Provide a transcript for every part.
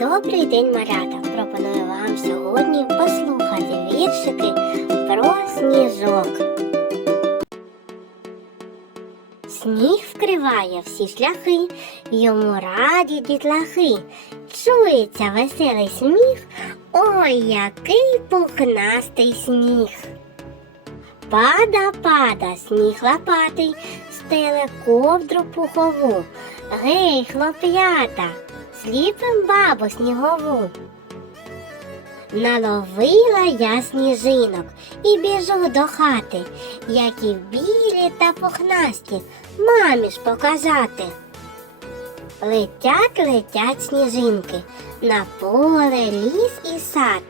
Добрий день, малята! Пропоную вам сьогодні послухати віршики про сніжок. Сніг вкриває всі шляхи, йому раді дітлахи. Чується веселий сміх. Ой, який пухнастий сніг. Пада, пада, сніг лопатий, стеле ковдру пухову. Гей, хлоп'ята, сліпим бабу снігову. Наловила я сніжинок і біжу до хати, які білі та пухнасті, мамі ж показати. Летять, летять сніжинки, на поле, ліс і сад.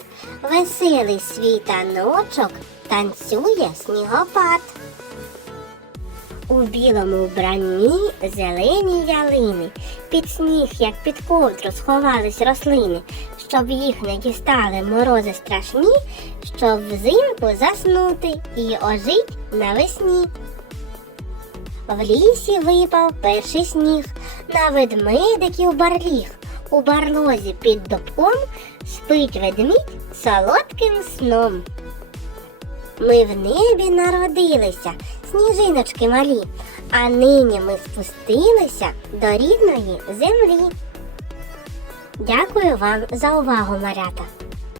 Веселий світаночок танцює снігопад. У білому вбранні зелені ялини, під сніг, як під ковдру, сховались рослини, щоб їх не дістали морози страшні, щоб взимку заснути і ожить навесні. В лісі випав перший сніг, на ведмедиків барліг. У барлозі під дубком спить ведмідь солодким сном. Ми в небі народилися, сніжиночки малі, а нині ми спустилися до рідної землі. Дякую вам за увагу, малята!